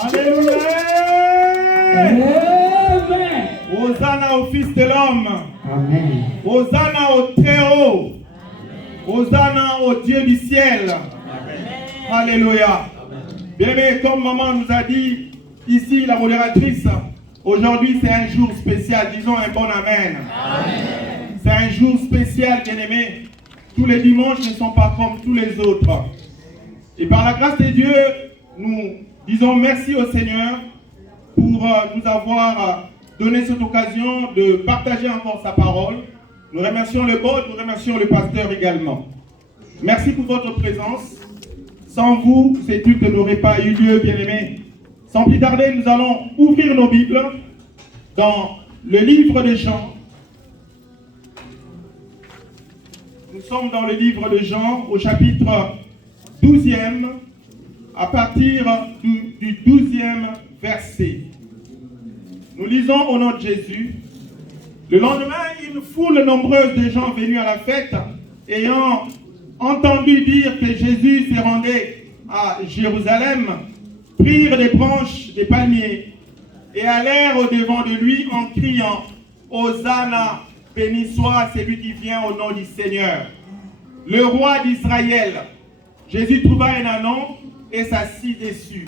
Alléluia. Amen. Hosanna au Fils de l'homme. Amen. Hosanna au Très-Haut. Hosanna au Dieu du ciel. Amen. Alléluia. Bien-aimé, comme maman nous a dit, ici la modératrice, aujourd'hui c'est un jour spécial. Disons un bon amen. Amen. C'est un jour spécial, bien-aimé. Tous les dimanches ne sont pas comme tous les autres. Et par la grâce de Dieu, nous disons merci au Seigneur pour nous avoir donné cette occasion de partager encore sa parole. Nous remercions le board, nous remercions le pasteur également. Merci pour votre présence. Sans vous, ces cultes n'auraient pas eu lieu, bien-aimés. Sans plus tarder, nous allons ouvrir nos Bibles dans le livre de Jean. Nous sommes dans le livre de Jean, au chapitre 12e, à partir du 12e verset. Nous lisons au nom de Jésus. Le lendemain, une foule nombreuse de gens venus à la fête, ayant entendu dire que Jésus se rendait à Jérusalem, prirent des branches des palmiers et allèrent au-devant de lui en criant « Hosanna, béni soit celui qui vient au nom du Seigneur, le roi d'Israël. » Jésus trouva un ânon et s'assit dessus.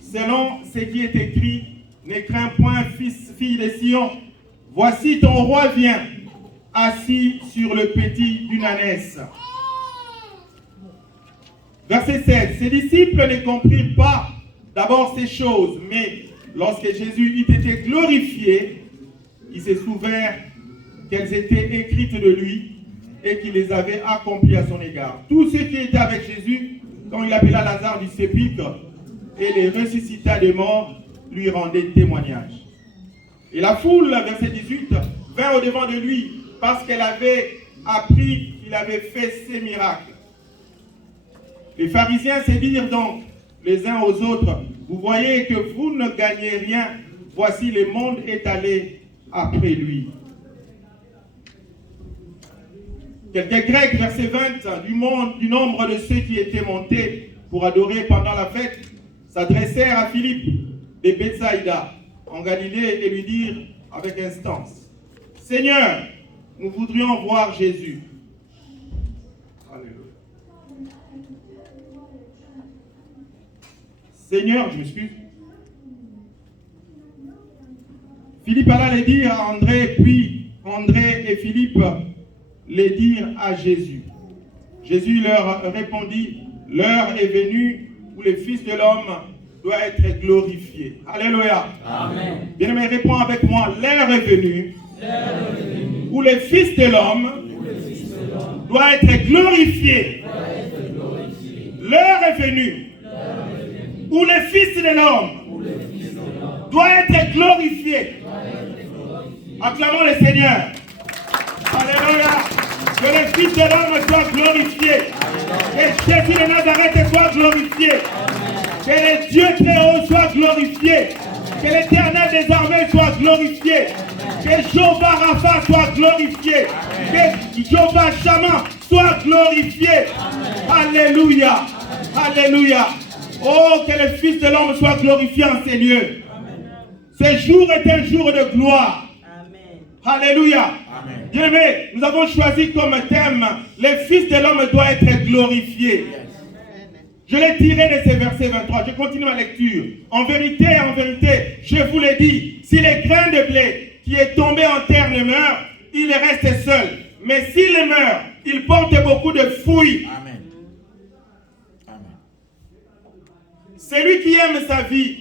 Selon ce qui est écrit, « Ne crains point, fille de Sion, voici ton roi vient, assis sur le petit d'une ânesse. » Verset 16. Ses disciples ne comprirent pas d'abord ces choses, mais lorsque Jésus eut été glorifié, ils se souvinrent qu'elles étaient écrites de lui et qu'il les avait accomplies à son égard. Tous ceux qui étaient avec Jésus, quand il appela Lazare du sépulcre et les ressuscita des morts, lui rendaient témoignage. Et la foule, verset 18, vint au-devant de lui parce qu'elle avait appris qu'il avait fait ces miracles. Les pharisiens se dirent donc les uns aux autres, « Vous voyez que vous ne gagnez rien, voici le monde est allé après lui. » Quelques Grecs, verset 20, du nombre de ceux qui étaient montés pour adorer pendant la fête, s'adressèrent à Philippe de Bethsaïda, en Galilée, et lui dirent avec instance, « Seigneur, nous voudrions voir Jésus. » Alléluia. Seigneur, je m'excuse. Philippe alla les dire à André, puis André et Philippe les dirent à Jésus. Jésus leur répondit, « L'heure est venue où le Fils de l'homme doit être glorifié. » Alléluia. Amen. Bien-aimé, réponds avec moi, « L'heure est venue où le Fils de l'homme doit être glorifié. » L'heure est venue où le Fils de l'homme doit être glorifié. Acclamons le Seigneur. Alléluia. Que le Fils de l'homme soit glorifié. Que Jésus de Nazareth soit glorifié. Que le Dieu très haut soit glorifié. Que l'Éternel des armées soit glorifié. Que Jéhovah Rapha soit glorifié. Que Jéhovah Shammah soit glorifié. Alléluia. Alléluia. Oh, que le Fils de l'homme soit glorifié en ces lieux. Ce jour est un jour de gloire. Amen. Alléluia. Bien-aimés, nous avons choisi comme thème, le Fils de l'homme doit être glorifié. Je l'ai tiré de ce verset 23. Je continue ma lecture. En vérité, je vous l'ai dit, si le grain de blé qui est tombé en terre ne meurt, il reste seul. Mais s'il meurt, il porte beaucoup de fruits. Amen. Celui qui aime sa vie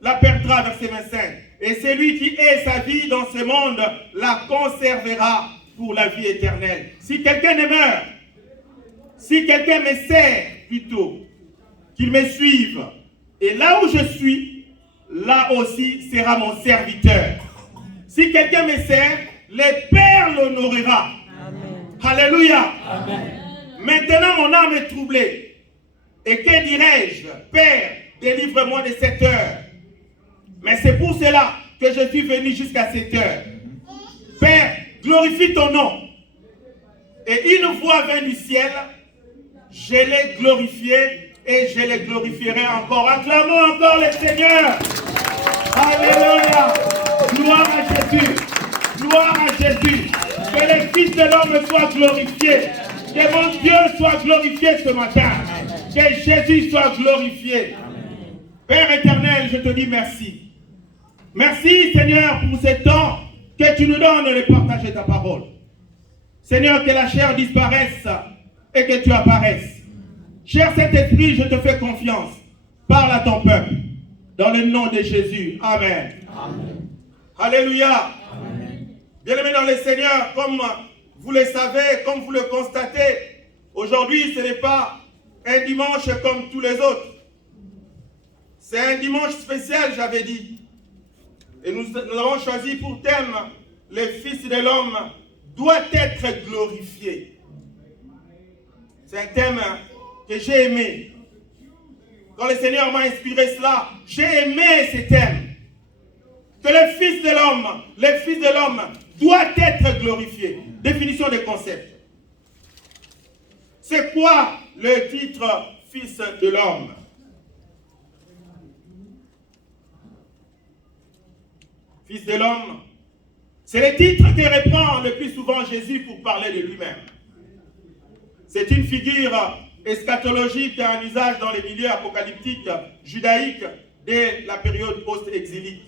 la perdra, verset 25. Et celui qui hait sa vie dans ce monde la conservera pour la vie éternelle. Si quelqu'un ne meurt, si quelqu'un me sert plutôt, qu'il me suive. Et là où je suis, là aussi sera mon serviteur. Si quelqu'un me sert, le Père l'honorera. Alléluia. Amen. Maintenant mon âme est troublée. Et que dirais-je? Père, délivre-moi de cette heure. Mais c'est pour cela que je suis venu jusqu'à cette heure. Père, glorifie ton nom. Et une voix vint du ciel. Je l'ai glorifié et je les glorifierai encore. Acclamons encore le Seigneur. Alléluia. Gloire à Jésus. Gloire à Jésus. Que le Fils de l'homme soit glorifié. Que mon Dieu soit glorifié ce matin. Que Jésus soit glorifié. Père éternel, je te dis merci. Merci Seigneur pour ce temps que tu nous donnes de partager ta parole. Seigneur, que la chair disparaisse et que tu apparaisses. Cher Saint-Esprit, je te fais confiance. Parle à ton peuple. Dans le nom de Jésus. Amen. Amen. Alléluia. Bien-aimés dans le Seigneur, comme vous le savez, comme vous le constatez, aujourd'hui ce n'est pas un dimanche comme tous les autres. C'est un dimanche spécial, j'avais dit. Et nous avons choisi pour thème, le Fils de l'homme doit être glorifié. C'est un thème que j'ai aimé. Quand le Seigneur m'a inspiré cela, j'ai aimé ce thème. Que le Fils de l'homme doit être glorifié. Définition des concepts. C'est quoi le titre Fils de l'homme? Fils de l'homme, c'est le titre que reprend le plus souvent Jésus pour parler de lui-même. C'est une figure eschatologique à un usage dans les milieux apocalyptiques judaïques dès la période post-exilique.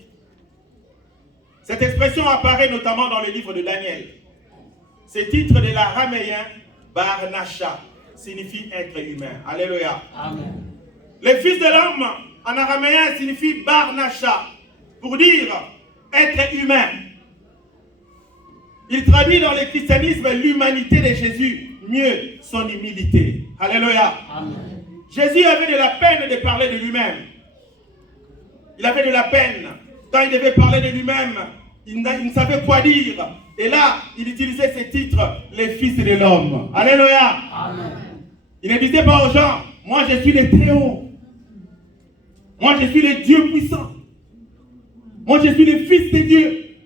Cette expression apparaît notamment dans le livre de Daniel. Ce titre de l'araméen Bar-Nasha signifie être humain. Alléluia. Amen. Le Fils de l'homme en araméen signifie Bar-Nasha pour dire être humain. Il traduit dans le christianisme l'humanité de Jésus, mieux son humilité. Alléluia. Amen. Jésus avait de la peine de parler de lui-même. Il avait de la peine. Quand il devait parler de lui-même, il ne savait quoi dire. Et là, il utilisait ce titre, le Fils de l'homme. Alléluia. Amen. Il ne disait pas aux gens, moi je suis le Très-Haut. Moi je suis le Dieu puissant. Moi je suis le Fils de Dieu.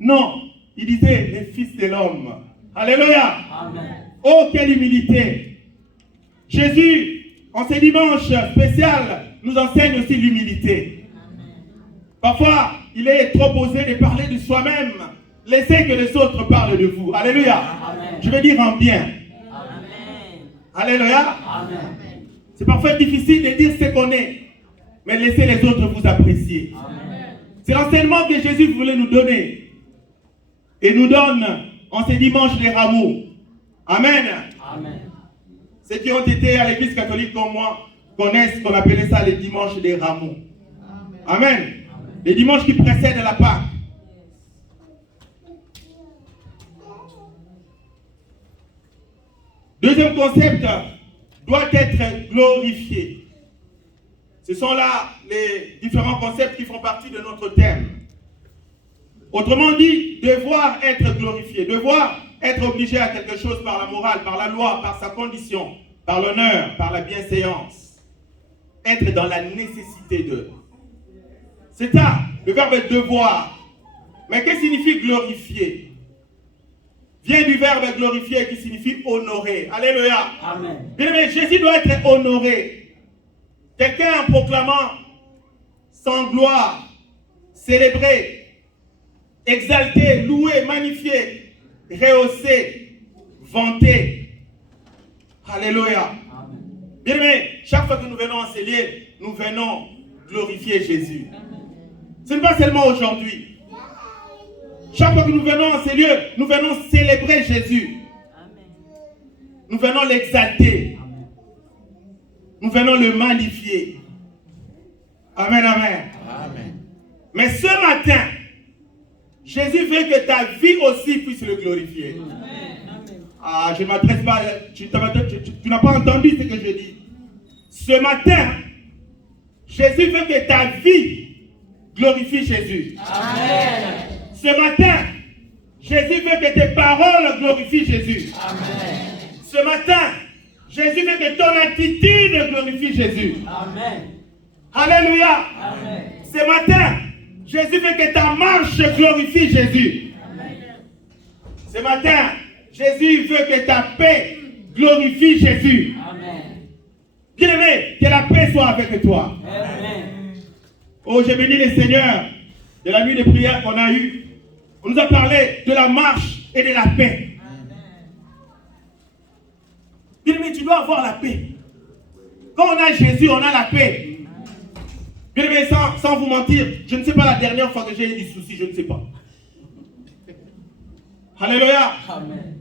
Non, il disait le Fils de l'homme. Alléluia. Amen. Oh, quelle humilité. Jésus, en ce dimanche spécial, nous enseigne aussi l'humilité. Parfois, il est trop osé de parler de soi-même. Laissez que les autres parlent de vous. Alléluia. Amen. Je vais dire en bien. Amen. Alléluia. C'est parfois difficile de dire ce qu'on est, mais laissez les autres vous apprécier. C'est l'enseignement que Jésus voulait nous donner et nous donne en ce dimanche des rameaux. Amen. Amen. Ceux qui ont été à l'église catholique comme moi connaissent qu'on appelait ça les dimanches des rameaux. Amen. Amen. Les dimanches qui précèdent la Pâque. Deuxième concept, doit être glorifié. Ce sont là les différents concepts qui font partie de notre thème. Autrement dit, devoir être glorifié, devoir être obligé à quelque chose par la morale, par la loi, par sa condition, par l'honneur, par la bienséance. Être dans la nécessité de. C'est ça, le verbe devoir. Mais qu'est-ce que signifie glorifier? Vient du verbe glorifier qui signifie honorer. Alléluia. Amen. Bien aimé, Jésus doit être honoré. Quelqu'un en proclamant sans gloire, célébré, exalté, loué, magnifié, rehaussé, vanté. Alléluia. Amen. Bien aimé, chaque fois que nous venons en ces lieux, nous venons glorifier Jésus. Ce n'est pas seulement aujourd'hui. Chaque fois que nous venons en ces lieux, nous venons célébrer Jésus. Nous venons l'exalter. Nous venons le magnifier. Amen, amen. Amen. Mais ce matin, Jésus veut que ta vie aussi puisse le glorifier. Amen. Ah, je ne m'adresse pas, tu n'as pas entendu ce que je dis. Ce matin, Jésus veut que ta vie glorifie Jésus. Amen. Ce matin, Jésus veut que tes paroles glorifient Jésus. Amen. Ce matin, Jésus veut que ton attitude glorifie Jésus. Amen. Alléluia. Amen. Ce matin, Jésus veut que ta marche glorifie Jésus. Amen. Ce matin, Jésus veut que ta paix glorifie Jésus. Amen. Bien-aimé, que la paix soit avec toi. Amen. Oh, j'ai béni le Seigneur de la nuit de prière qu'on a eue. On nous a parlé de la marche et de la paix. Bien-aimé, tu dois avoir la paix. Quand on a Jésus, on a la paix. Bien-aimé, sans vous mentir, je ne sais pas la dernière fois que j'ai eu des soucis, je ne sais pas. Alléluia. Amen.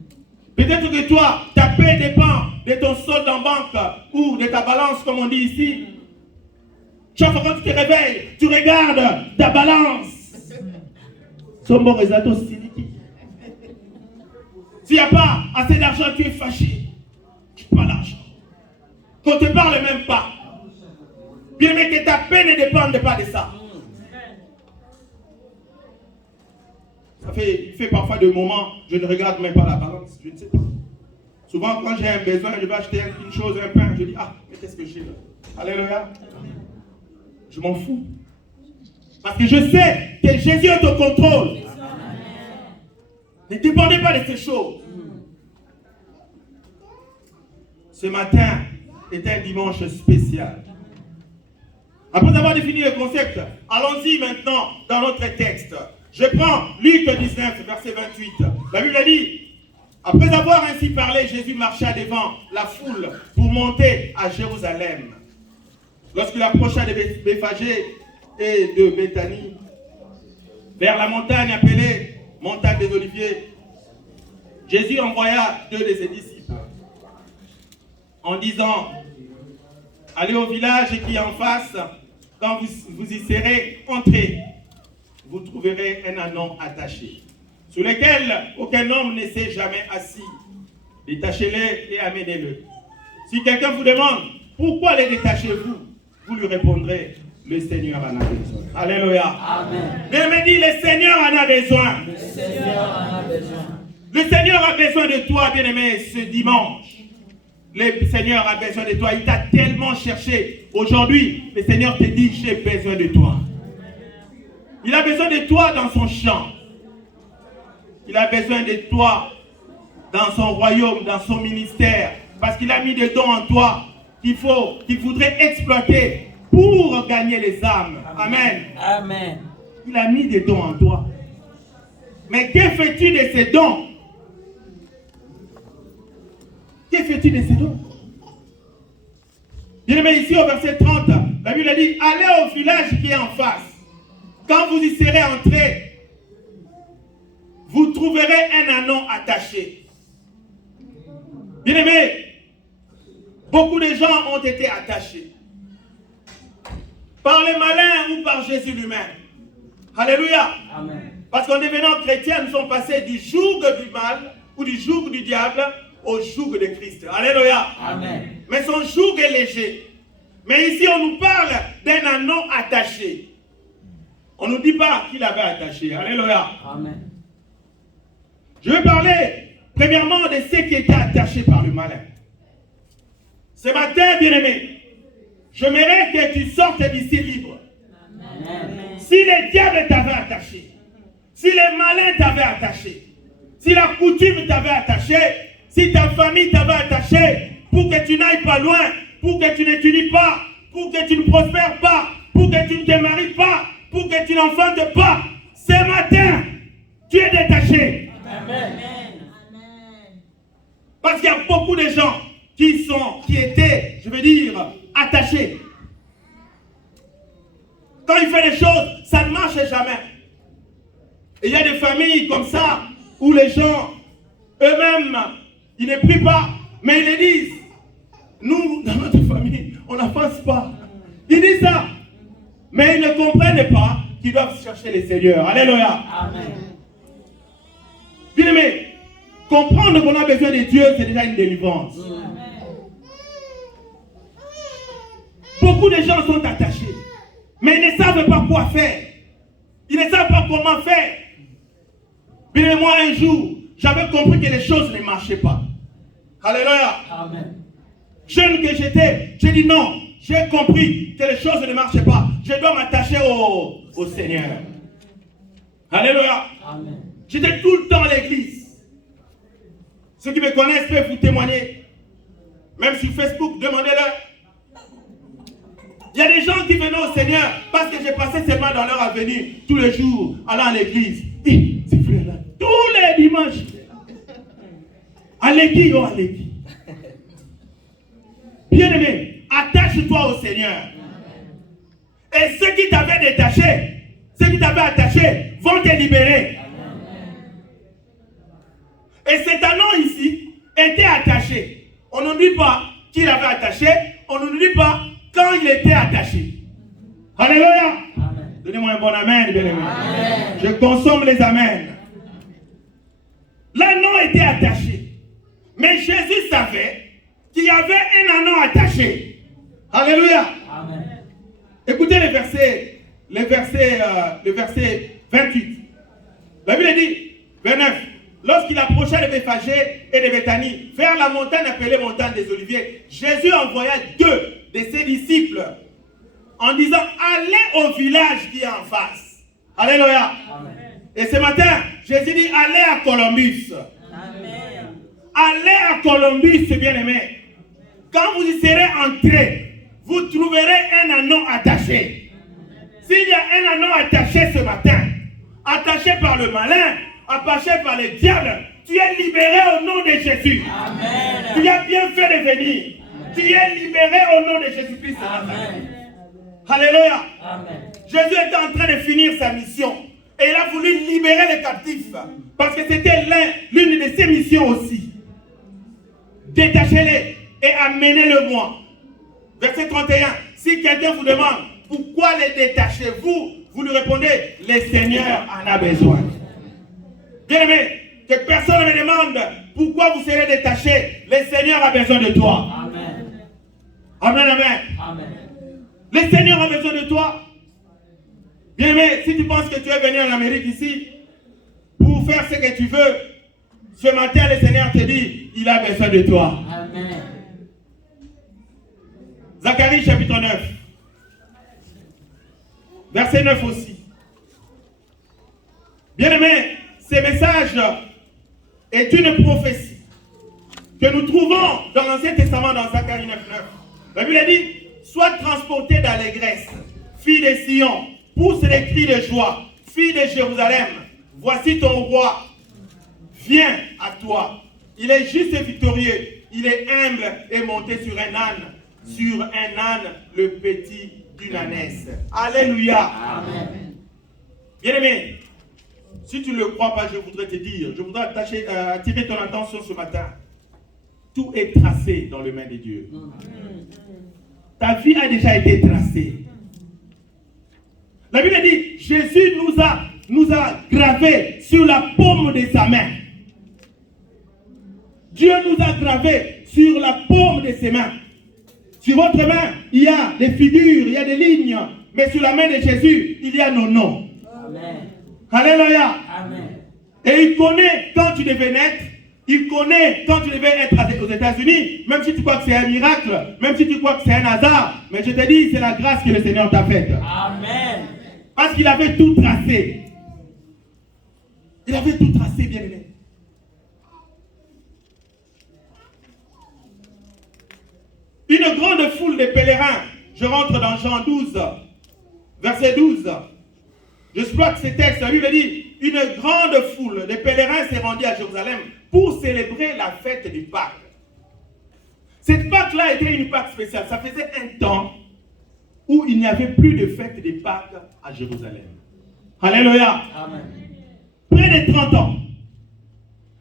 Peut-être que toi, ta paix dépend de ton solde en banque ou de ta balance, comme on dit ici. Chaque fois que tu te réveilles, tu regardes ta balance. S'il n'y a pas assez d'argent, tu es fâché. Tu n'as pas l'argent. Qu'on ne te parle même pas. Bien aimé, que ta paix ne dépende pas de ça. Il fait parfois des moments, je ne regarde même pas la balance, je ne sais pas. Souvent, quand j'ai un besoin, je vais acheter une chose, un pain, je dis, ah, mais qu'est-ce que j'ai là? Alléluia. Je m'en fous. Parce que je sais que Jésus est au contrôle. Ne dépendez pas de ces choses. Ce matin est un dimanche spécial. Après avoir défini le concept, allons-y maintenant dans notre texte. Je prends Luc 19, verset 28. La Bible dit, après avoir ainsi parlé, Jésus marcha devant la foule pour monter à Jérusalem. Lorsqu'il approcha de Béphagée et de Béthanie, vers la montagne appelée montagne des Oliviers, Jésus envoya 2 de ses disciples en disant, allez au village qui est en face, quand vous y serez entrés, vous trouverez un ânon attaché, sur lequel aucun homme ne s'est jamais assis. Détachez-le et amenez-le. Si quelqu'un vous demande, pourquoi les détachez-vous? Vous lui répondrez, le Seigneur en a besoin. Alléluia. Amen. Bien me dit, le Seigneur en a besoin. Le Seigneur en a besoin. Le Seigneur a besoin de toi, bien-aimé, ce dimanche. Le Seigneur a besoin de toi. Il t'a tellement cherché. Aujourd'hui, le Seigneur te dit, j'ai besoin de toi. Il a besoin de toi dans son champ. Il a besoin de toi dans son royaume, dans son ministère. Parce qu'il a mis des dons en toi qu'il voudrait exploiter pour gagner les âmes. Amen. Amen. Il a mis des dons en toi. Mais que fais-tu de ces dons? Que fais-tu de ces dons? Bien-aimé, ici au verset 30, la Bible dit, allez au village qui est en face. Quand vous y serez entrés, vous trouverez un ânon attaché. Bien-aimé, beaucoup de gens ont été attachés. Par les malins ou par Jésus lui-même. Alléluia. Amen. Parce qu'en devenant chrétiens, nous sommes passés du joug du mal ou du joug du diable au joug de Christ. Alléluia. Amen. Mais son joug est léger. Mais ici, on nous parle d'un ânon attaché. On ne nous dit pas qu'il avait attaché. Alléluia. Amen. Je vais parler premièrement de ceux qui étaient attachés par le malin. Ce matin, bien-aimé, j'aimerais que tu sortes d'ici libre. Amen. Si les diables t'avaient attaché, si les malins t'avaient attaché, si la coutume t'avait attaché, si ta famille t'avait attaché, pour que tu n'ailles pas loin, pour que tu n'étudies pas, pour que tu ne prospères pas, pour que tu ne te maries pas, pour que tu n'enfantes pas, ce matin, tu es détaché. Amen. Parce qu'il y a beaucoup de gens qui étaient, je veux dire, attachés. Quand il fait des choses, ça ne marche jamais. Et il y a des familles comme ça, où les gens, eux-mêmes, ils ne prient pas, mais ils le disent. Nous, dans notre famille, on n'avance pas. Ils disent ça. Mais ils ne comprennent pas qu'ils doivent chercher le Seigneur. Alléluia. Amen. Bien-aimé, comprendre qu'on a besoin de Dieu, c'est déjà une délivrance. Beaucoup de gens sont attachés, mais ils ne savent pas quoi faire. Ils ne savent pas comment faire. Bien, moi, un jour, j'avais compris que les choses ne marchaient pas. Alléluia. Amen. Jeune que j'étais, j'ai dit non. J'ai compris que les choses ne marchaient pas. Je dois m'attacher au Seigneur. Alléluia. Amen. J'étais tout le temps à l'église. Ceux qui me connaissent peuvent vous témoigner. Même sur Facebook, demandez-leur. Il y a des gens qui venaient au Seigneur parce que j'ai passé seulement dans leur avenue tous les jours, allant à l'église. Et ces frères-là, tous les dimanches, à l'église, à l'église. Bien-aimé, attache-toi au Seigneur. Et ceux qui t'avaient détaché, ceux qui t'avaient attaché, vont te libérer. Et cet anneau ici était attaché. On ne dit pas qu'il avait attaché, on ne dit pas quand il était attaché. Alléluia. Donnez-moi un bon amen, bien-aimé. Je consomme les amens. L'anneau était attaché. Mais Jésus savait qu'il y avait un anneau attaché. Alléluia. Amen. Écoutez le verset 28. La Bible dit, 29. Lorsqu'il approchait de Béphagée et de Béthanie, vers la montagne appelée montagne des Oliviers, Jésus envoya 2 de ses disciples en disant, allez au village qui est en face. Alléluia. Amen. Et ce matin, Jésus dit, allez à Columbus. Amen. Allez à Columbus, bien-aimé. Quand vous y serez entrés, vous trouverez un anneau attaché. S'il y a un anneau attaché ce matin, attaché par le malin, attaché par le diable, tu es libéré au nom de Jésus. Amen. Tu as bien fait de venir. Amen. Tu es libéré au nom de Jésus-Christ. Alléluia. Amen. Jésus était en train de finir sa mission. Et il a voulu libérer les captifs. Parce que c'était l'une de ses missions aussi. Détachez-les et amenez-le-moi. Verset 31. Si quelqu'un vous demande pourquoi les détachez-vous, vous lui répondez, le Seigneur en a besoin. Bien-aimé, que personne ne me demande pourquoi vous serez détachés. Le Seigneur a besoin de toi. Amen. Amen, amen. Amen. Le Seigneur a besoin de toi. Bien-aimé, si tu penses que tu es venu en Amérique ici pour faire ce que tu veux, ce matin le Seigneur te dit, il a besoin de toi. Amen. Zacharie chapitre 9. Verset 9 aussi. Bien-aimé, ce message est une prophétie que nous trouvons dans l'Ancien Testament dans Zacharie 9. La Bible dit, sois transporté d'allégresse, fille de Sion, pousse les cris de joie, fille de Jérusalem, voici ton roi, viens à toi. Il est juste et victorieux, il est humble et monté sur un âne, le petit d'une ânesse. Alléluia. Amen. Bien-aimé, si tu ne le crois pas, je voudrais te dire, je voudrais attirer ton attention ce matin. Tout est tracé dans les mains de Dieu. Ta vie a déjà été tracée. La Bible dit, Jésus nous a gravé sur la paume de sa main. Dieu nous a gravé sur la paume de ses mains. Sur votre main, il y a des figures, il y a des lignes. Mais sur la main de Jésus, il y a nos noms. Amen. Alléluia. Amen. Et il connaît quand tu devais naître. Il connaît quand tu devais être aux États-Unis. Même si tu crois que c'est un miracle. Même si tu crois que c'est un hasard. Mais je te dis, c'est la grâce que le Seigneur t'a faite. Amen. Parce qu'il avait tout tracé. Il avait tout tracé, bien aimé. Une grande foule de pèlerins. Je rentre dans Jean 12, verset 12. J'exploite ces textes. La Bible dit, une grande foule de pèlerins s'est rendue à Jérusalem pour célébrer la fête du Pâques. Cette Pâque-là était une Pâque spéciale. Ça faisait un temps où il n'y avait plus de fête de Pâques à Jérusalem. Alléluia. Amen. Près de 30 ans.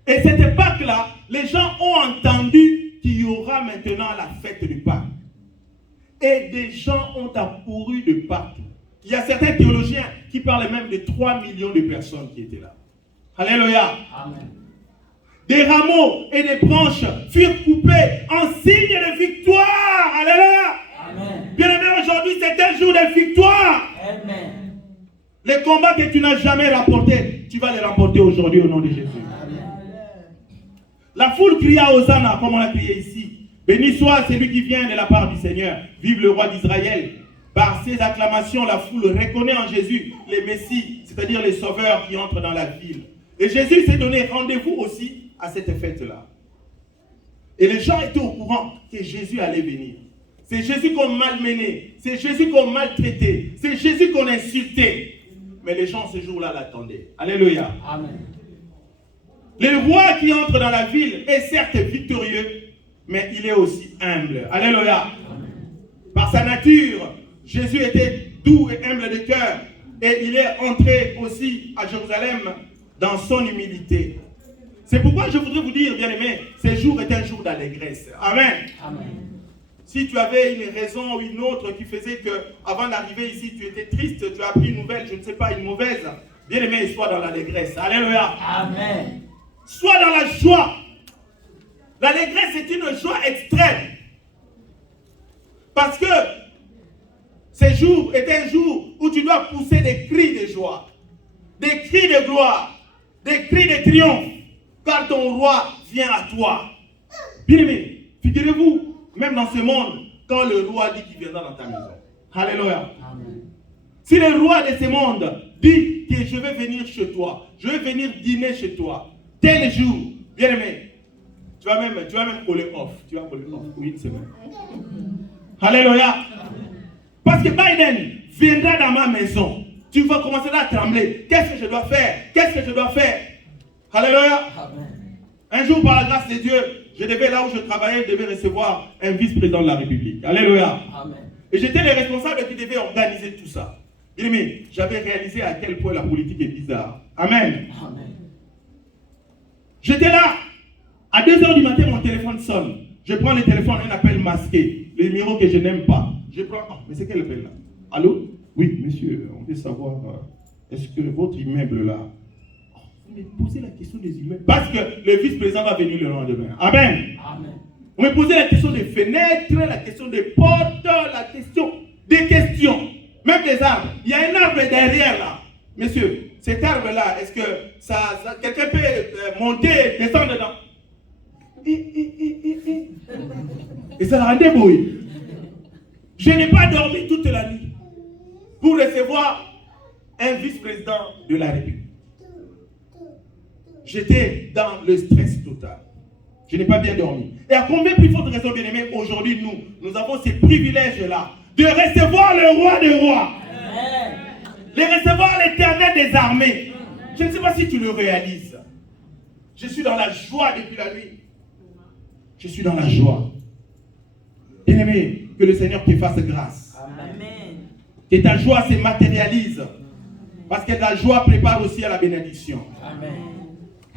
Et cette Pâque-là, les gens ont entendu qu'il y aura maintenant la fête du Pâques. Et des gens ont accouru de partout. Il y a certains théologiens qui parlent même de 3 millions de personnes qui étaient là. Alléluia. Amen. Des rameaux et des branches furent coupés en signe de victoire. Alléluia. Amen. Bien-aimé, aujourd'hui, c'est un jour de victoire. Amen. Les combats que tu n'as jamais remportés, tu vas les remporter aujourd'hui au nom de Jésus. Amen. La foule cria Hosanna, comme on l'a crié ici. Béni soit celui qui vient de la part du Seigneur. Vive le roi d'Israël. Par ces acclamations, la foule reconnaît en Jésus les Messies, c'est-à-dire les sauveurs qui entrent dans la ville. Et Jésus s'est donné rendez-vous aussi à cette fête-là. Et les gens étaient au courant que Jésus allait venir. C'est Jésus qu'on malmenait. C'est Jésus qu'on maltraitait. C'est Jésus qu'on insultait. Mais les gens ce jour-là l'attendaient. Alléluia. Amen. Le roi qui entre dans la ville est certes victorieux, mais il est aussi humble. Alléluia. Amen. Par sa nature, Jésus était doux et humble de cœur. Et il est entré aussi à Jérusalem dans son humilité. C'est pourquoi je voudrais vous dire, bien-aimés, ce jour est un jour d'allégresse. Amen. Amen. Si tu avais une raison ou une autre qui faisait que, avant d'arriver ici, tu étais triste, tu as appris une nouvelle, je ne sais pas, une mauvaise, bien-aimé, sois dans l'allégresse. Alléluia. Amen. Sois dans la joie. L'allégresse est une joie extrême. Parce que ce jour est un jour où tu dois pousser des cris de joie, des cris de gloire, des cris de triomphe, car ton roi vient à toi. Bien-aimé, figurez-vous, même dans ce monde, quand le roi dit qu'il viendra dans ta maison. Alléluia. Amen. Si le roi de ce monde dit que je vais venir chez toi, je vais venir dîner chez toi, tel jour, bien-aimé, tu vas même coller off. Tu vas coller off pour une semaine. Alléluia. Parce que Biden viendra dans ma maison. Tu vas commencer à trembler. Qu'est-ce que je dois faire? Qu'est-ce que je dois faire? Alléluia. Amen. Un jour, par la grâce de Dieu, là où je travaillais, je devais recevoir un vice-président de la République. Alléluia. Amen. Et j'étais le responsable qui devait organiser tout ça. Mais j'avais réalisé à quel point la politique est bizarre. Amen. Amen. J'étais là. À 2h du matin, mon téléphone sonne. Je prends le téléphone, un appel masqué. Le numéro que je n'aime pas. Je prends. Oh, mais c'est quel appel là? Allô? Oui, monsieur, on veut savoir, est-ce que votre immeuble là. Oh, vous me posez la question des immeubles. Parce que le vice-président va venir le lendemain. Amen. Amen. On me posait la question des fenêtres, la question des portes, la question des questions. Même des arbres. Il y a un arbre derrière là. Monsieur, cet arbre là, est-ce que quelqu'un peut monter, descendre dedans? Et ça l'a rendait bruit. Je n'ai pas dormi toute la nuit pour recevoir un vice-président de la République. J'étais dans le stress total. Je n'ai pas bien dormi. Et à combien plus forte raison, bien-aimés, aujourd'hui, nous avons ces privilèges-là de recevoir le roi des rois. Amen. De recevoir l'Éternel des armées. Je ne sais pas si tu le réalises. Je suis dans la joie depuis la nuit. Je suis dans la joie. Bien-aimé, que le Seigneur te fasse grâce. Amen. Que ta joie se matérialise. Parce que la joie prépare aussi à la bénédiction. Amen.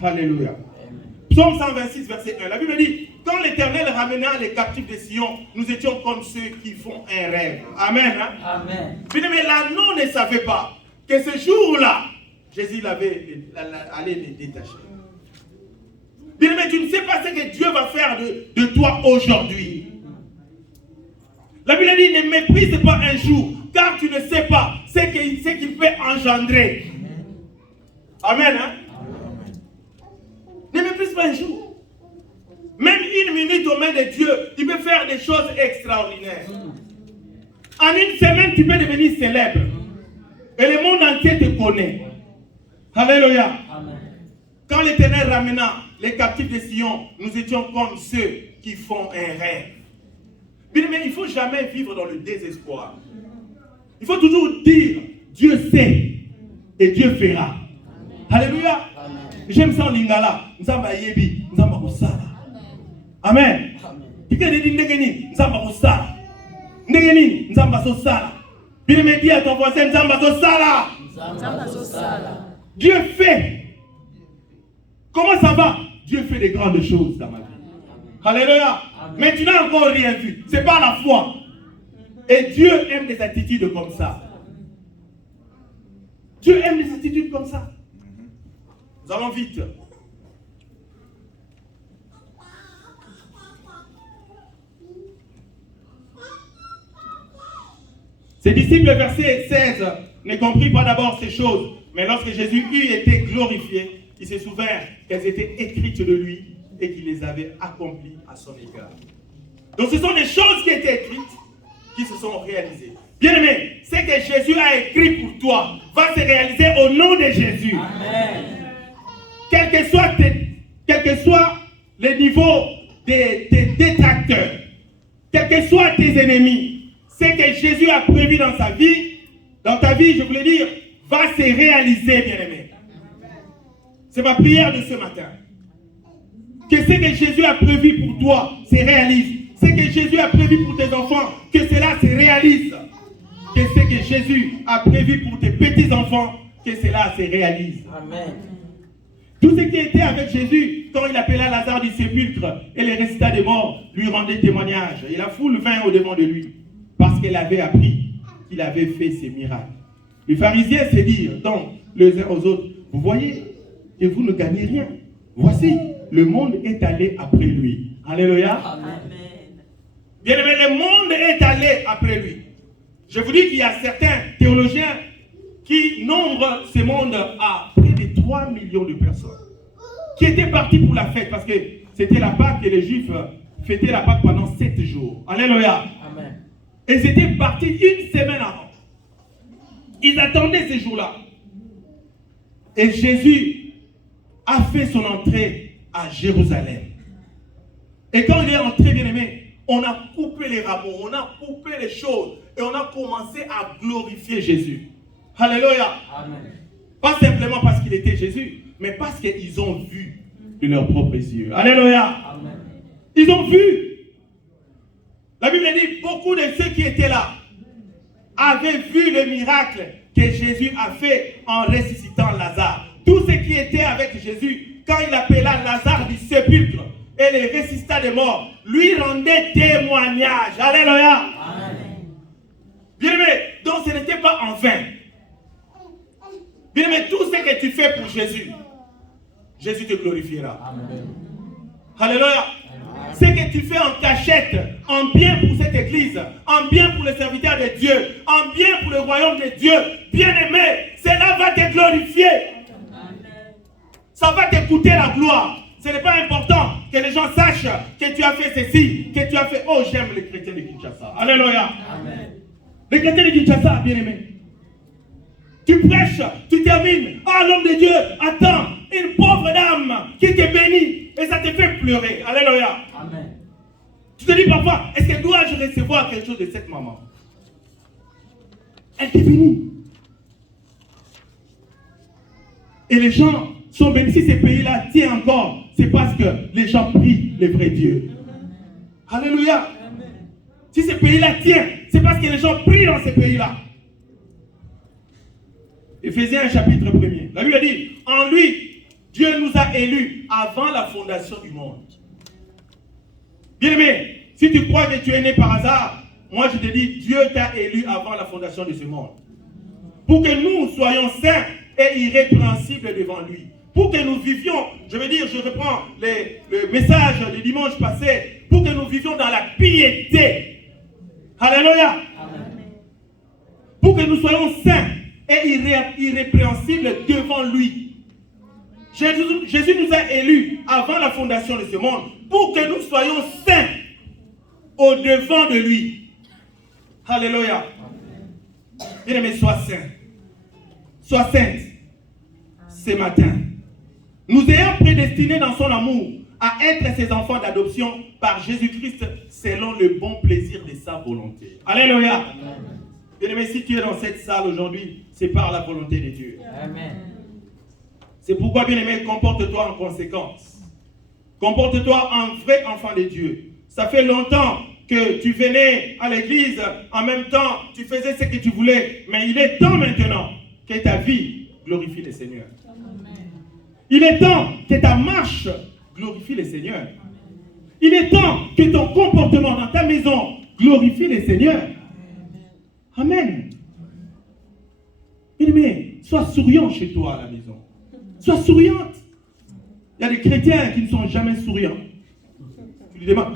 Alléluia. Amen. Psaume 126, verset 1. La Bible dit, quand l'Éternel ramena les captifs de Sion, nous étions comme ceux qui font un rêve. Amen. Hein? Amen. Bien-aimé, l'agneau ne savait pas que ce jour-là, Jésus allait les détacher. Bien-aimé, tu ne sais pas ce que Dieu va faire de toi aujourd'hui. La Bible dit, ne méprise pas un jour, car tu ne sais pas ce qu'il peut engendrer. Amen. Hein? Ne méprise pas un jour. Même une minute aux mains de Dieu, il peut faire des choses extraordinaires. En une semaine, tu peux devenir célèbre. Et le monde entier te connaît. Alléluia. Amen. Quand l'Éternel ramena les captifs de Sion, nous étions comme ceux qui font un rêve. Mais il ne faut jamais vivre dans le désespoir. Il faut toujours dire, Dieu sait et Dieu fera. Alléluia. Amen. J'aime ça en lingala. Nzamba yebi, nzamba kusala. Amen. Tikedi ndegeni, nzamba kusala. Ndegeni, nzamba sosala. Bien me dis à ton voisin, nzamba sosala. Nzamba sosala. Dieu fait. Comment ça va? Dieu fait des grandes choses dans ma vie. Alléluia. Amen. Mais tu n'as encore rien vu. C'est pas la foi. Et Dieu aime des attitudes comme ça. Dieu aime des attitudes comme ça. Nous allons vite. Ses disciples, verset 16, ne comprirent pas d'abord ces choses, mais lorsque Jésus eut été glorifié, ils se souvinrent qu'elles étaient écrites de lui et qu'il les avait accomplies à son égard. Donc ce sont des choses qui étaient écrites qui se sont réalisées. Bien-aimé, ce que Jésus a écrit pour toi va se réaliser au nom de Jésus. Amen. Quel que soit le niveau des détracteurs, quels que soient tes ennemis, ce que Jésus a prévu dans sa vie, dans ta vie, je voulais dire, va se réaliser, bien-aimé. C'est ma prière de ce matin. Que ce que Jésus a prévu pour toi se réalise. Ce que Jésus a prévu pour tes enfants, que cela se réalise. Que ce que Jésus a prévu pour tes petits-enfants, que cela se réalise. Amen. Tous ceux qui étaient avec Jésus, quand il appela Lazare du sépulcre et les ressuscita des morts, lui rendaient témoignage. Et la foule vint au-devant de lui, parce qu'elle avait appris qu'il avait fait ces miracles. Les pharisiens se dirent donc les uns aux autres, vous voyez que vous ne gagnez rien. Voici, le monde est allé après lui. Alléluia. Amen. Bien aimé, le monde est allé après lui. Je vous dis qu'il y a certains théologiens qui nombrent ce monde à près de 3 millions de personnes qui étaient partis pour la fête parce que c'était la Pâque et les Juifs fêtaient la Pâque pendant 7 jours. Alléluia. Amen. Et ils étaient partis une semaine avant. Ils attendaient ces jours-là. Et Jésus a fait son entrée à Jérusalem. Et quand il est entré, bien aimé, on a coupé les rameaux, on a coupé les choses et on a commencé à glorifier Jésus. Alléluia. Amen. Pas simplement parce qu'il était Jésus, mais parce qu'ils ont vu de leurs propres yeux. Alléluia. Amen. Ils ont vu. La Bible dit, beaucoup de ceux qui étaient là avaient vu le miracle que Jésus a fait en ressuscitant Lazare. Tous ceux qui étaient avec Jésus, quand il appela Lazare du sépulcre et les ressuscita des morts, lui rendaient témoignage. Alléluia. Amen. Bien aimé, donc ce n'était pas en vain. Bien aimé, tout ce que tu fais pour Jésus, Jésus te glorifiera. Amen. Alléluia. Ce que tu fais en cachette, en bien pour cette église, en bien pour les serviteurs de Dieu, en bien pour le royaume de Dieu, bien aimé, cela va te glorifier. Amen. Ça va te coûter la gloire. Ce n'est pas important que les gens sachent que tu as fait ceci, que tu as fait... Oh, j'aime les chrétiens de Kinshasa. Alléluia. Amen. Les chrétiens de Kinshasa, bien aimé. Tu prêches, tu termines. Ah, l'homme de Dieu, attends, une pauvre dame qui te bénit et ça te fait pleurer. Alléluia. Amen. Tu te dis parfois, est-ce que dois-je recevoir quelque chose de cette maman? Elle te bénit. Et les gens sont bénis. Si ces pays-là tiennent encore, c'est parce que les gens prient le vrai Dieu. Alléluia. Amen. Si ces pays-là tiennent, c'est parce que les gens prient dans ces pays-là. Éphésiens chapitre 1er. La Bible dit, en lui, Dieu nous a élus avant la fondation du monde. Bien aimé, si tu crois que tu es né par hasard, moi je te dis, Dieu t'a élu avant la fondation de ce monde. Pour que nous soyons saints et irrépréhensibles devant lui. Pour que nous vivions, je veux dire, je reprends le message du dimanche passé, pour que nous vivions dans la piété. Alléluia. Amen. Pour que nous soyons saints et irrépréhensible devant lui. Jésus nous a élus avant la fondation de ce monde pour que nous soyons saints au devant de lui. Alléluia. Bien aimé, sois saint. Sois sainte ce matin. Nous ayons prédestinés dans son amour à être ses enfants d'adoption par Jésus-Christ selon le bon plaisir de sa volonté. Alléluia. Amen. Bien-aimé, si tu es dans cette salle aujourd'hui, c'est par la volonté de Dieu. Amen. C'est pourquoi, bien-aimé, comporte-toi en conséquence. Comporte-toi en vrai enfant de Dieu. Ça fait longtemps que tu venais à l'église, en même temps, tu faisais ce que tu voulais, mais il est temps maintenant que ta vie glorifie le Seigneur. Amen. Il est temps que ta marche glorifie le Seigneur. Il est temps que ton comportement dans ta maison glorifie le Seigneur. Amen. Bien-aimé, sois souriant chez toi à la maison. Sois souriante. Il y a des chrétiens qui ne sont jamais souriants. Tu lui demandes,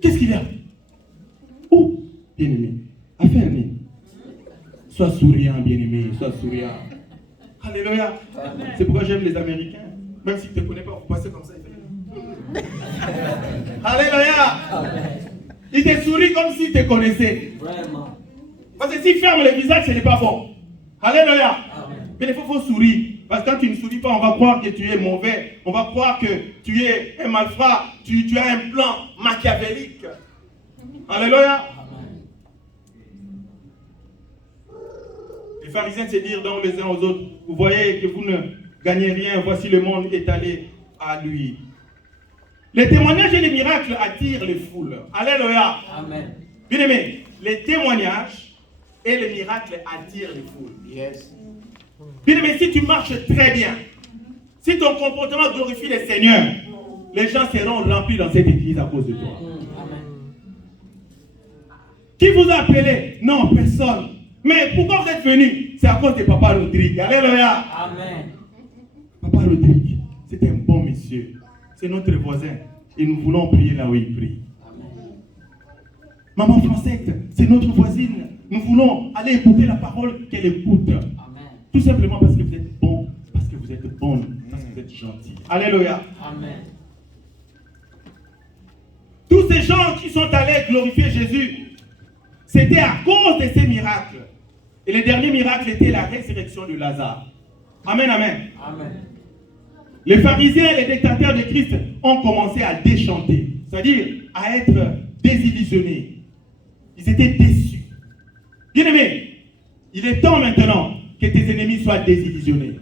qu'est-ce qu'il y a? Oh, bien-aimé, affaire. Sois souriant, bien-aimé, sois souriant. Alléluia. C'est pourquoi j'aime les Américains. Même s'ils ne te connaissent pas, vous passez comme ça. Alléluia. Il te sourit comme s'il te connaissait. Vraiment. Parce que s'il ferme le visage, ce n'est pas bon. Alléluia. Amen. Mais il faut sourire. Parce que quand tu ne souris pas, on va croire que tu es mauvais. On va croire que tu es un malfrat. Tu as un plan machiavélique. Alléluia. Les pharisiens se dirent donc les uns aux autres, vous voyez que vous ne gagnez rien, voici le monde est allé à lui. Les témoignages et les miracles attirent les foules. Alléluia. Amen. Bien aimé, les témoignages et les miracles attirent les foules. Yes. Bien aimé, si tu marches très bien, si ton comportement glorifie le Seigneur, les gens seront remplis dans cette église à cause de toi. Amen. Qui vous a appelé? Non, personne. Mais pourquoi vous êtes venu? C'est à cause de Papa Rodrigue. Alléluia. Amen. Papa Rodrigue, c'est un bon monsieur. C'est notre voisin. Et nous voulons prier là où il prie. Amen. Maman Francette, c'est notre voisine. Nous voulons aller écouter la parole qu'elle écoute. Amen. Tout simplement parce que vous êtes bon, parce que vous êtes bonne, parce que vous êtes gentil. Alléluia. Amen. Tous ces gens qui sont allés glorifier Jésus, c'était à cause de ces miracles. Et le dernier miracle était la résurrection de Lazare. Amen, amen. Amen. Les pharisiens et les dictateurs de Christ ont commencé à déchanter, c'est-à-dire à être désillusionnés. Ils étaient déçus. Bien-aimé, il est temps maintenant que tes ennemis soient désillusionnés.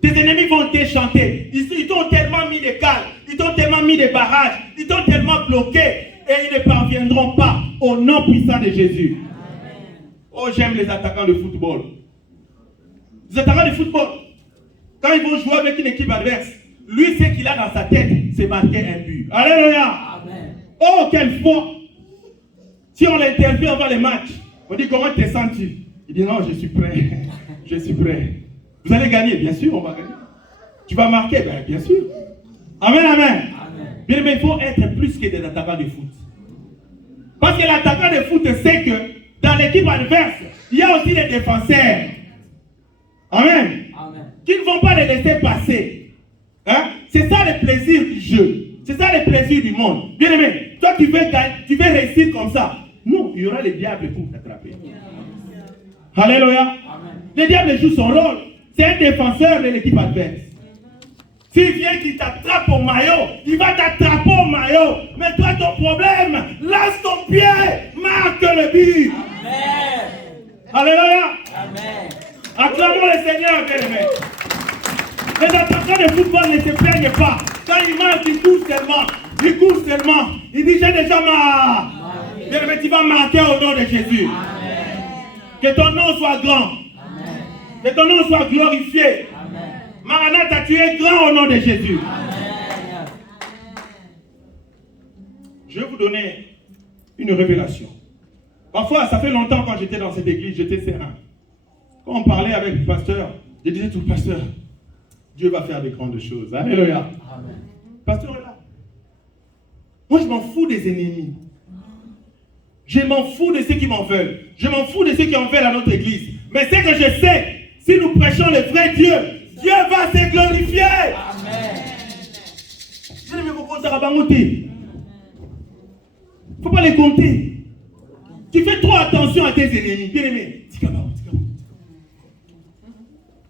Tes ennemis vont déchanter. Ils t'ont tellement mis des cales, ils t'ont tellement mis des barrages, ils t'ont tellement bloqué et ils ne parviendront pas au nom puissant de Jésus. Oh, j'aime les attaquants de football. Les attaquants de football, quand ils vont jouer avec une équipe adverse, lui, ce qu'il a dans sa tête, c'est marquer un but. Alléluia. Amen. Oh, quelle foi. Si on l'interviewe avant les matchs, on dit comment te sens-tu? Il dit non, je suis prêt. Je suis prêt. Vous allez gagner, bien sûr, on va gagner. Tu vas marquer, bien sûr. Amen, amen. Amen. Bien, mais il faut être plus que des attaquants de foot. Parce que l'attaquant de foot sait que dans l'équipe adverse, il y a aussi les défenseurs. Amen. Amen. Qui ne vont pas les laisser passer. Hein? C'est ça le plaisir du jeu. C'est ça le plaisir du monde. Bien aimé, toi tu veux réussir comme ça. Non, il y aura les diables pour t'attraper. Alléluia. Amen. Le diable joue son rôle. C'est un défenseur de l'équipe adverse. S'il vient qu'il t'attrape au maillot, il va t'attraper au maillot. Mais toi, ton problème, lance ton pied, marque le but. Amen. Alléluia. Amen. Acclamons le Seigneur, bien-aimé. Les attaquants de football ne se plaignent pas. Quand ils marquent, ils courent seulement. Ils courent seulement. Ils disent j'ai déjà marre. Bien-aimé, tu vas marquer au nom de Jésus. Amen. Que ton nom soit grand. Amen. Que ton nom soit glorifié. Amen. Maranatha, tu es grand au nom de Jésus. Amen. Je vais vous donner une révélation. Parfois, ça fait longtemps quand j'étais dans cette église, j'étais serein. Quand on parlait avec le pasteur, je disais tout, pasteur, Dieu va faire des grandes choses. Alléluia. Amen. Le pasteur est là. Moi, je m'en fous des ennemis. Je m'en fous de ceux qui m'en veulent. Je m'en fous de ceux qui en veulent à notre église. Mais c'est que je sais, si nous prêchons le vrai Dieu, Dieu va se glorifier. Amen. Je ne me propose à rabangoter. Il ne faut pas les compter. Tu fais trop attention à tes ennemis. Bien aimé.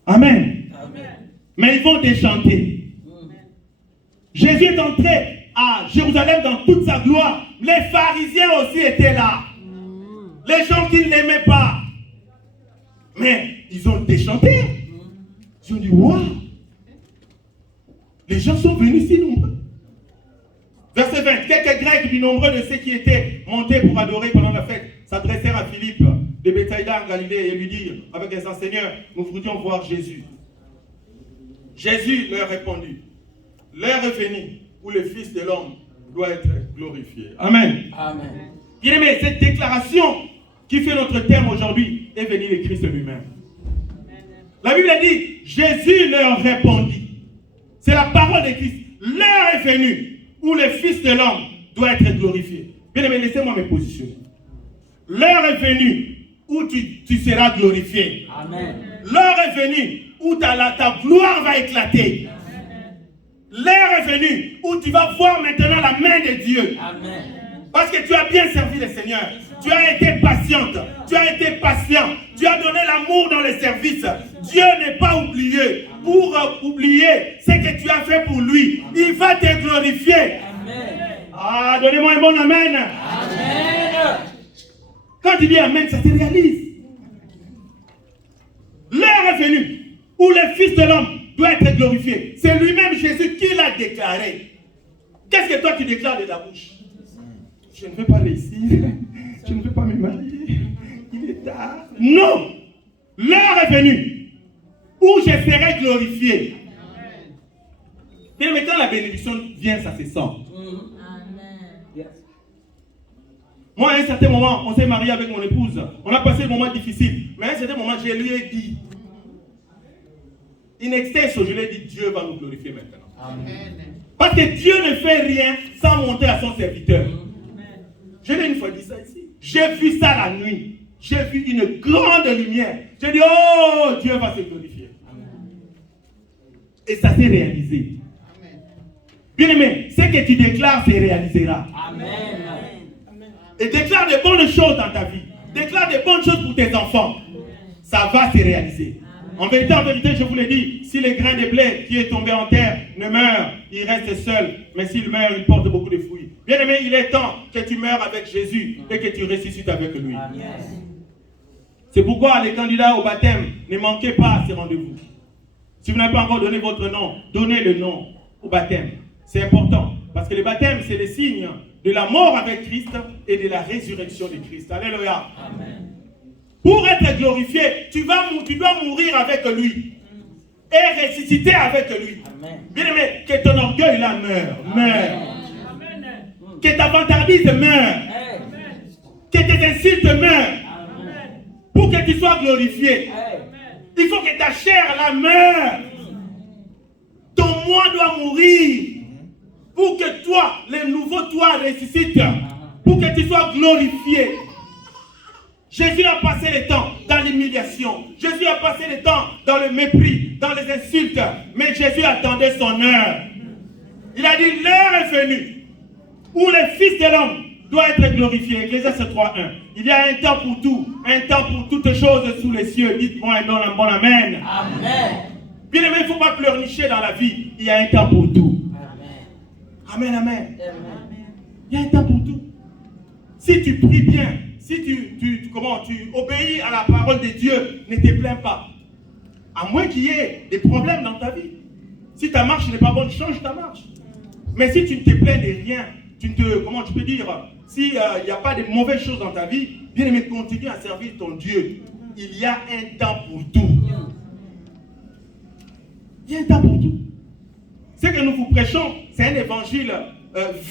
Amen. Amen. Mais ils vont déchanter. Jésus est entré à Jérusalem dans toute sa gloire. Les pharisiens aussi étaient là. Les gens qui ne l'aimaient pas. Mais ils ont déchanté. Ils ont dit, waouh. Les gens sont venus si nombreux. Verset 20. Quelques Grecs du nombre de ceux qui étaient montés pour adorer pendant la fête s'adressèrent à Philippe de Bethsaïda en Galilée et lui dirent avec les enseigneurs, nous voudrions voir Jésus. Jésus leur répondit, l'heure est venue où le Fils de l'homme doit être glorifié. Amen. Amen. Bien aimé, cette déclaration qui fait notre thème aujourd'hui est venue de Christ lui-même. La Bible dit, Jésus leur répondit. C'est la parole de Christ. L'heure est venue où le Fils de l'homme doit être glorifié. Bien aimé, laissez-moi me positionner. L'heure est venue où tu seras glorifié. Amen. L'heure est venue où ta gloire va éclater. L'heure est venue où tu vas voir maintenant la main de Dieu. Amen. Parce que tu as bien servi le Seigneur. Tu as été patiente. Tu as été patient. Tu as donné l'amour dans les services. Dieu n'est pas oublié. Pour oublier ce que tu as fait pour lui, il va te glorifier. Amen. Ah, donnez-moi un bon amen. Amen. Quand tu dis amen, ça se réalise. L'heure est venue où le Fils de l'homme doit être glorifié. C'est lui-même Jésus qui l'a déclaré. Qu'est-ce que toi tu déclares de ta bouche? Je ne veux pas réussir. Je ne veux pas me marier. Il est tard. Non. L'heure est venue où je serai glorifié. Mais quand la bénédiction vient, ça se sent. Moi, à un certain moment, on s'est marié avec mon épouse. On a passé un moment difficile. Mais à un certain moment, je lui ai dit, in extenso, je lui ai dit, Dieu va nous glorifier maintenant. Amen. Parce que Dieu ne fait rien sans monter à son serviteur. Amen. Je l'ai une fois dit ça ici. J'ai vu ça la nuit. J'ai vu une grande lumière. J'ai dit, oh, Dieu va se glorifier. Amen. Et ça s'est réalisé. Amen. Bien aimé, ce que tu déclares se réalisera. Amen. Et déclare de bonnes choses dans ta vie. Déclare de bonnes choses pour tes enfants. Ça va se réaliser. En vérité, je vous l'ai dit, si le grain de blé qui est tombé en terre ne meurt, il reste seul. Mais s'il meurt, il porte beaucoup de fruits. Bien aimé, il est temps que tu meurs avec Jésus et que tu ressuscites avec lui. C'est pourquoi les candidats au baptême, ne manquez pas à ces rendez-vous. Si vous n'avez pas encore donné votre nom, donnez le nom au baptême. C'est important. Parce que le baptême, c'est le signe de la mort avec Christ et de la résurrection de Christ. Alléluia. Amen. Pour être glorifié, tu dois mourir avec lui et ressusciter avec lui. Amen. Bien aimé, que ton orgueil là meure. Que ta vantardise meure. Que tes insultes meurent. Pour que tu sois glorifié. Il faut que ta chair là meure. Ton moi doit mourir. Pour que toi, le nouveau toi ressuscite. Pour que tu sois glorifié. Jésus a passé le temps dans l'humiliation. Jésus a passé le temps dans le mépris, dans les insultes. Mais Jésus attendait son heure. Il a dit, l'heure est venue où le Fils de l'homme doit être glorifié. Ecclésiaste 3:1. Il y a un temps pour tout, un temps pour toutes choses sous les cieux. Dites-moi un bon amen. Amen. Bien aimé, il ne faut pas pleurnicher dans la vie. Il y a un temps pour tout. Amen, amen. Il y a un temps pour tout. Si tu pries bien, si tu obéis à la parole de Dieu, ne te plains pas. À moins qu'il y ait des problèmes dans ta vie. Si ta marche n'est pas bonne, change ta marche. Mais si tu ne te plains de rien, s'il n'y a pas de mauvaises choses dans ta vie, bien aimé, continue à servir ton Dieu. Il y a un temps pour tout. Il y a un temps pour tout. Ce que nous vous prêchons, c'est un évangile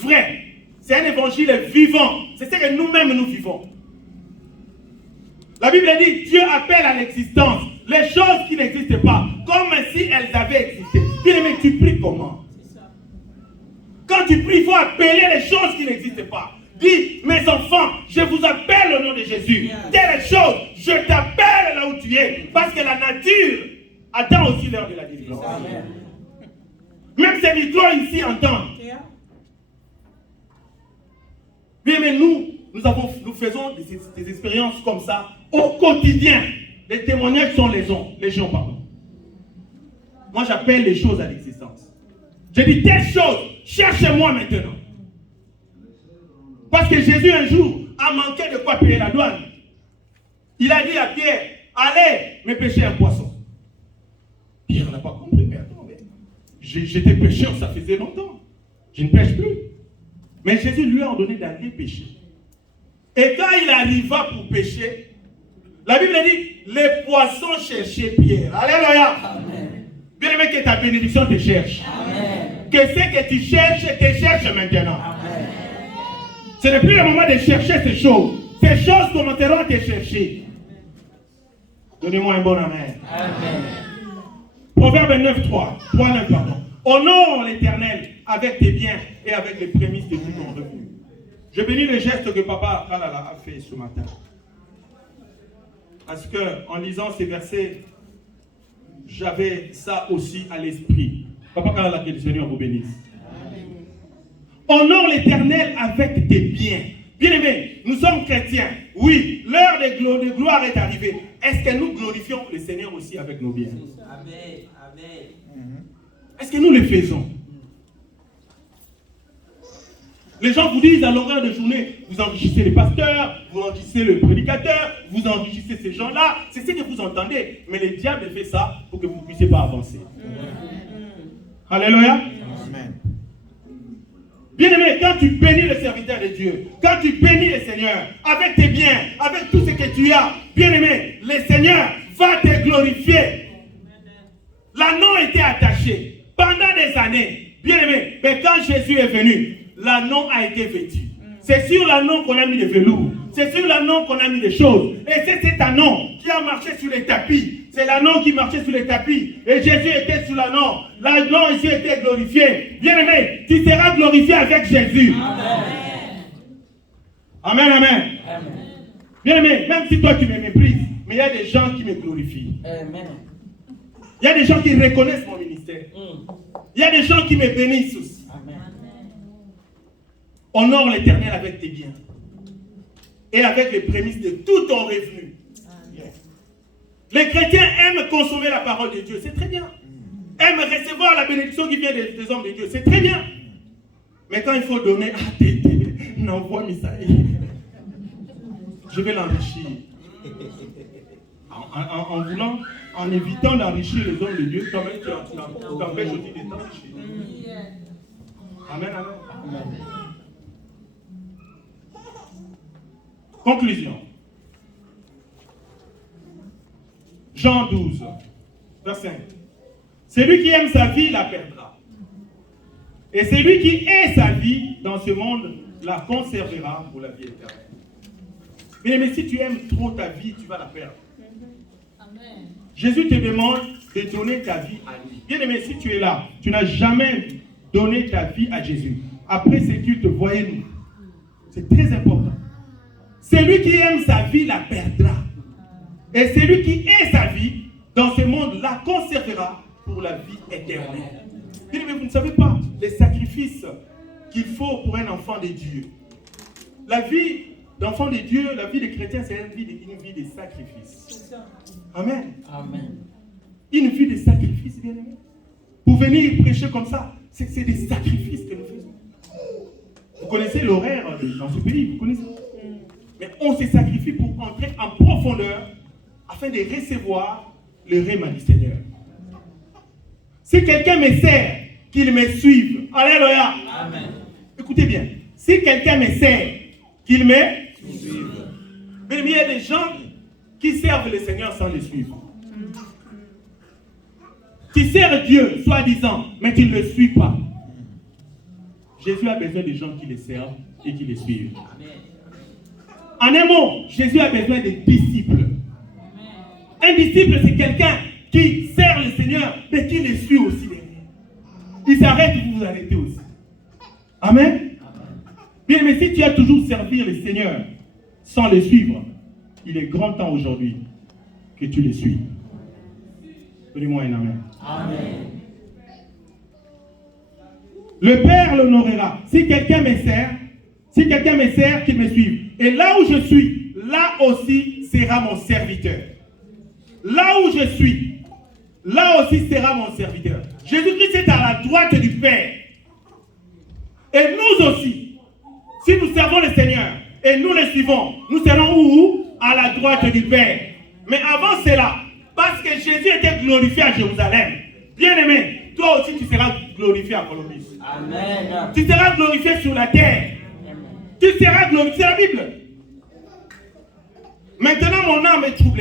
vrai. C'est un évangile vivant. C'est ce que nous-mêmes nous vivons. La Bible dit, Dieu appelle à l'existence les choses qui n'existent pas, comme si elles avaient existé. Bien aimé, tu pries comment? Quand tu pries, il faut appeler les choses qui n'existent pas. Dis, mes enfants, je vous appelle au nom de Jésus. Telle chose, je t'appelle là où tu es. Parce que la nature attend aussi l'heure de la délivrance. Même ces micros ici entendent. Bien, mais nous faisons des expériences comme ça au quotidien. Les témoignages sont légion, pardon. Moi, j'appelle les choses à l'existence. Je dis telle chose, cherchez-moi maintenant. Parce que Jésus, un jour, a manqué de quoi payer la douane. Il a dit à Pierre, allez me pêcher un poisson. Pierre n'a pas compris, mais attends, j'étais pêcheur, ça faisait longtemps. Je ne pêche plus. Mais Jésus lui a ordonné d'aller pêcher. Et quand il arriva pour pêcher, la Bible dit, les poissons cherchaient Pierre. Alléluia. Amen. Bien aimé, que ta bénédiction te cherche. Amen. Que ce que tu cherches, te cherche maintenant. Amen. Ce n'est plus le moment de chercher ces choses. Ces choses commenceront à te chercher. Donnez-moi un bon amen. Amen. Proverbe 3:9, pardon. Honore l'Éternel avec tes biens et avec les prémices de tout ton revenu. Je bénis le geste que Papa Kalala a fait ce matin. Parce que en lisant ces versets, j'avais ça aussi à l'esprit. Papa Kalala, que le Seigneur vous bénisse. Honore l'Éternel avec tes biens. Bien-aimés, nous sommes chrétiens. Oui, l'heure de gloire est arrivée. Est-ce que nous glorifions le Seigneur aussi avec nos biens? Amen. Amen. Est-ce que nous le faisons? Les gens vous disent à longueur de journée, vous enrichissez les pasteurs, vous enrichissez le prédicateur, vous enrichissez ces gens-là. C'est ce que vous entendez. Mais le diable fait ça pour que vous ne puissiez pas avancer. Alléluia. Amen. Bien-aimé, quand tu bénis le serviteur de Dieu, quand tu bénis le Seigneur, avec tes biens, avec tout ce que tu as, bien-aimé, le Seigneur va te glorifier. L'anneau était attaché pendant des années. Bien-aimé, mais quand Jésus est venu, l'anneau a été vêtu. C'est sur l'anneau qu'on a mis des velours. C'est sur l'anneau qu'on a mis des choses. Et c'est cet anneau qui a marché sur les tapis. C'est l'anneau qui marchait sur les tapis. Et Jésus était sur l'anneau. L'anneau ici était glorifié. Bien-aimé, tu seras glorifié avec Jésus. Amen, amen. Bien-aimé, même si toi tu me méprises, mais il y a des gens qui me glorifient. Amen. Il y a des gens qui reconnaissent mon ministère. Il y a des gens qui me bénissent aussi. Amen. Honore l'Éternel avec tes biens et avec les prémices de tout ton revenu. Les chrétiens aiment consommer la parole de Dieu, c'est très bien. Aiment recevoir la bénédiction qui vient des hommes de Dieu, c'est très bien. Mais quand il faut donner, n'envoie Misaï. Je vais l'enrichir. En évitant d'enrichir les hommes de Dieu, quand même tu t'empêches aussi de t'enrichir. Amen, amen. Conclusion. Jean 12, verset 5. Celui qui aime sa vie la perdra. Et celui qui hait sa vie dans ce monde la conservera pour la vie éternelle. Mais si tu aimes trop ta vie, tu vas la perdre. Amen. Jésus te demande de donner ta vie à lui. Bien aimé, si tu es là, tu n'as jamais donné ta vie à Jésus. Après ce culte, voyez-nous. C'est très important. Celui qui aime sa vie la perdra. Et celui qui hait sa vie dans ce monde la conservera pour la vie éternelle. Bien aimé, vous ne savez pas les sacrifices qu'il faut pour un enfant de Dieu. La vie d'enfant de Dieu, la vie des chrétiens, c'est une vie de sacrifice. Amen. Amen. Une vie de sacrifice, bien aimé. Pour venir prêcher comme ça, c'est des sacrifices que nous faisons. Vous connaissez l'horaire dans ce pays, vous connaissez. Mais on se sacrifie pour entrer en profondeur afin de recevoir le rhéma du Seigneur. Si quelqu'un me sert, qu'il me suive. Alléluia. Amen. Écoutez bien. Si quelqu'un me sert, qu'il me suive. Mais il y a des gens qui servent le Seigneur sans le suivre. Tu sers Dieu, soi-disant, mais tu ne le suis pas. Jésus a besoin de gens qui le servent et qui le suivent. En un mot, Jésus a besoin de disciples. Un disciple, c'est quelqu'un qui sert le Seigneur, mais qui le suit aussi derrière. Il s'arrête, vous vous arrêtez aussi. Amen. Bien, mais si tu as toujours servi le Seigneur sans le suivre, il est grand temps aujourd'hui que tu le suis. Donnez-moi un amen. Amen. Le Père l'honorera. Si quelqu'un me sert, qu'il me suive. Et là où je suis, là aussi sera mon serviteur. Là où je suis, là aussi sera mon serviteur. Jésus-Christ est à la droite du Père. Et nous aussi, si nous servons le Seigneur et nous le suivons, nous serons où? À la droite du Père. Mais avant cela, parce que Jésus était glorifié à Jérusalem, bien-aimé, toi aussi tu seras glorifié à Colombie. Amen. Tu seras glorifié sur la terre. Tu seras glorifié, c'est la Bible. Maintenant mon âme est troublée.